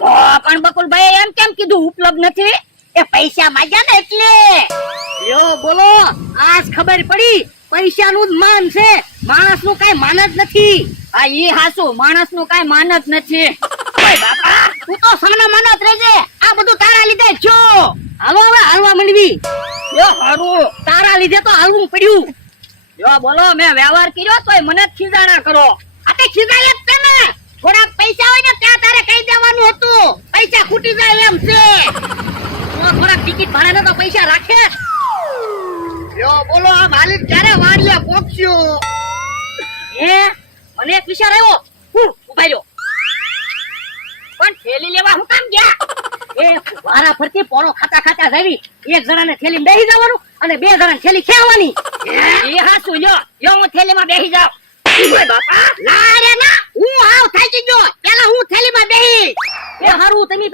પણ બકુલભાઈ એમ કેમ કીધું ઉપલબ્ધ નથી? એ પૈસા માંગ્યા ને એટલે. લ્યો બોલો, આજ ખબર પડી પૈસાનું જ માન છે, માણસનું કઈ માન જ નથી. આ ઈ હાસુ, માણસનું કાઈ માન જ નથી. ઓય બાપા, તું તો સાનો માનો જ રહેજે. આ બધું તારા લીધે જ છો. હાલો હવે હાલવા માંડવી. યો હારું. તારા લીધે તો હાલવું પડ્યું. યો બોલો, મેં વ્યવહાર કર્યો તોય મને જ ખીજાણા કરો. આ તે ખીજાય જ છે ને. થોડાક પૈસા હોય ને ત્યાં તારે કહી દેવાનું હતું. પૈસા ખૂટી જાય એમ છે. થોડાક ટિકિટ ભાડાના તો પૈસા રાખે. યો બોલો, આ માલિક ક્યારે વાડિયા પોક્યો? મને એક વિચાર આવ્યો. ઉભા રહ્યો. પણ થેલી લેવા હું કામ ગયા? વારા ફરતી પોણો ખાતા ખાતા જાવી. એક જણાને થેલી બેહી જવાનું અને બે જણાને થેલી ખેવાની. ઈ હાસુ, યો હું થેલીમાં બેહી જાઉં. ઓય બાપા, ના રે ના, હું હાવ થાકી ગયો. પેલા હું થેલીમાં બેહી. એ હારું તમે